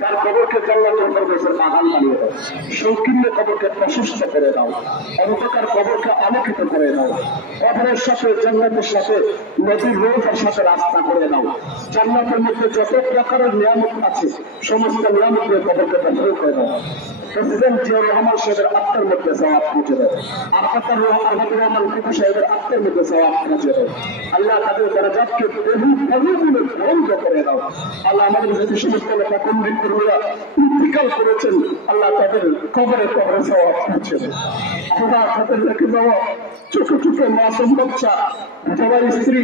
তার কবরকে জান্নাতুল ফেরদৌসের বাগান বানিয়ে দাও, সংকীর্ণ কবরকে প্রশস্ত করে দাও, অন্ধকার কবরকে আলোকিত করে দাও, কবরের সাথে জান্নাতের সাথে নদীর রোজের সাথে রাস্তা করে দাও। জান্নাতের মধ্যে যত প্রকারের নিয়ামত আছে সমস্ত নিয়ামতের কবরকে দখল করে দাও। প্রেসিডেন্ট জিয়াউর রহমান সাহেবের আত্মার মধ্যে সওয়াব পৌঁছে দেয়, আরফাতুর রহমান কুকু সাহেবের আত্মার মধ্যে সওয়াব পৌঁছে দেয়। আল্লাহ তাদের দরজাতকে বহু গুণে বন্ধ করে দাও। আল্লাহ আমাদের যদি সমস্ত নেতা কর্মী কর্মীরা ইন্তিকাল করেছেন, আল্লাহ তাদের কবরে কবরে সওয়াব পৌঁছে দেয়। খোদা তাদের রেখে যাওয়া ছোট ছোট মাসুম বাচ্চা, সবাই স্ত্রী,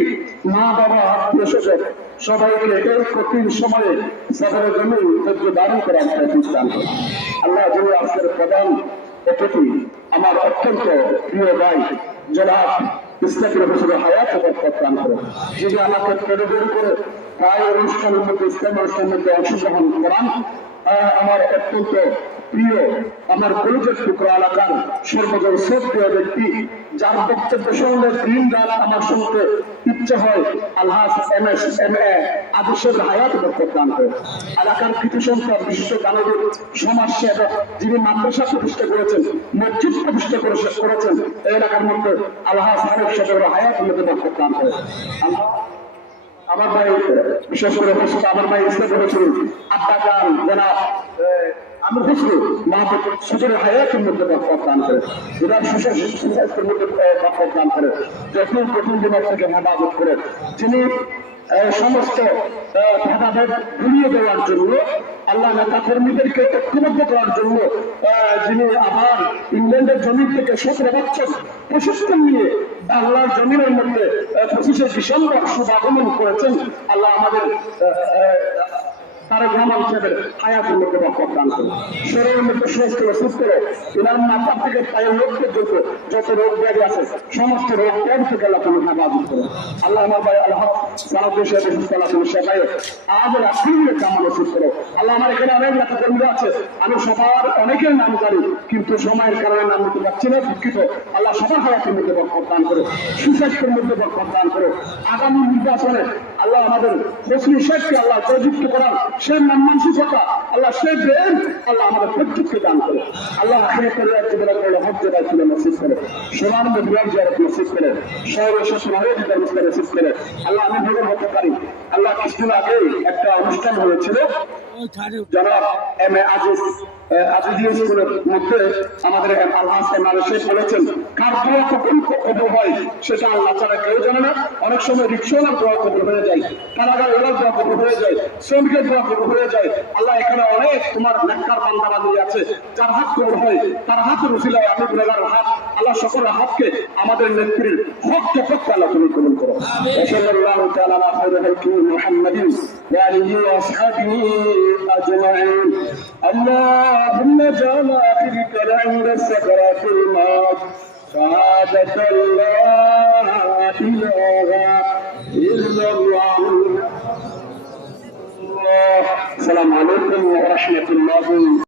মা বাবা, আত্মীয় স্বজন সবাইকে এই কঠিন সময়ে সফরের জন্য ধৈর্য ধারণ করার প্রতিষ্ঠান। আল্লাহ যিনি আজকের প্রধান অতিথি আমার অত্যন্ত প্রিয় ভাই জনাব ইসলামের হুজুর হায়াত প্রদান করে, যিনি আমাকে প্রেরণ করে প্রায় অনুষ্ঠানের মধ্যে ইসলাম অনুষ্ঠানের মধ্যে অংশগ্রহণ করান। আমার অত্যন্ত প্রিয়, আমার পরিচয় টুকরা এলাকার সর্বজন শ্রদ্ধেয় ব্যক্তি, যার বক্তব্য শুনলে দিন রাত আমার শুনতে ইচ্ছে হয়, আলহাজ এম.এ. আদেশের হায়াত প্রদান করে। এলাকার কিছু সংখ্যক বিশিষ্ট দানবীর সমাজ সেবক, যিনি মাদ্রাসা প্রতিষ্ঠা করেছেন, মসজিদ প্রতিষ্ঠা করেছেন, এই এলাকার মধ্যে আলহাজ আরেক সাহেবের হায়াত মধ্যে প্রদান করে। আমার ভাই বিশেষ করে আমার ভাই ইসলাম হয়েছিল আব্বা জান জনাব আমি খুশি মাহবুব সুজনের হায়াতের মধ্যে প্রদান করে, এবার সুস্বাস্থ্যের মধ্যে প্রদান করে, যখন প্রথম দিনের থেকে হেফাজত করে, যিনি সমস্ত ভেদাভেদ ভুলিয়ে দেওয়ার জন্য, আল্লাহ নেতা কর্মীদেরকে ঐক্যবদ্ধ করার জন্য, যিনি আবার ইংল্যান্ডের জমিন থেকে 17 বছর প্রশিক্ষণ নিয়ে বাংলার জমিনের মধ্যে 25শে ডিসেম্বর শুভাগমন করেছেন। আল্লাহ আমাদের তারেক রহমান সাহেবের হায়াতের মধ্যে প্রদান করে, শরীরের মধ্যে সুস্থ সুস্থ এনার মাথা থেকে পায়ের রোগ পর্যন্ত যত রোগ ব্যাধি আছে সমস্ত রোগ ত্যাগ থেকে আল্লাহ তুমি হেফাজত করো। আল্লাহ আমার ভাই আল্লাহ সালাউদ্দিন সাহেব শেখায় আজ রাত্রিকে কামনা সুস্থ করো। আল্লাহ আমার এখানে অনেক নেতা কর্মীরা আছে, আমি সবার অনেকের নাম জানি কিন্তু সময়ের কারণে নাম নিতে পারছি না, দুঃখিত। আল্লাহ সবার হায়াতের মধ্যে প্রদান করো, সুস্বাস্থ্যের মধ্যে প্রদান করো। আগামী নির্বাচনে আল্লাহ আমাদের হোসনি শেখকে আল্লাহ প্রযুক্ত করার সে মন মানসিকতা আল্লাহ সে ব্রেন আল্লাহ আমাদের প্রত্যেককে দান করে। আল্লাহ আখিরাতের জীবনে করে হজ জবাই ছিল নসিব করে, সোনার মদিনার জিয়ারত নসিব করে, শহরে শহরে দিদার নসিব করে। আল্লাহ আমি ভেবে বলতে পারি, আল্লাহ কিছুদিন আগে একটা অনুষ্ঠান হয়েছিল জনাব এম.এ. আজিজ স্কুলের মধ্যে আমাদের আলহাজ শেখ বলেছেন, কার দোয়া কবুল হয় সেটা আল্লাহ ছাড়া কেউ জানে না। অনেক সময় রিক্সাওয়ালার দোয়া কবুল হয়ে যায়, কারাগার ওলার দোয়া কবুল হয়ে যায়, শ্রমিকের দোয়া কবুল হয়ে যায়। আল্লাহ এখানে অনেক তোমার নেককার বান্দাবান্দি আছে, যার হাত কবুল হয় তার হাতের উসিলায় আমি গুনাহগার হাত, আল্লাহ সকলের হাতকে আমাদের নেত্রীর হককে প্রত্যেক আল্লাহ তুমি কবুল করো। সাল্লাল্লাহু তাআলা আলা খায়রিল খালকি মুহাম্মাদিন ওয়া আলিহি ওয়া আসহাবিহি আজমাইন। اللهم اجعل آخر كلام عند سكرات الموت شهادة لا إله إلا الله. السلام عليكم ورحمة الله.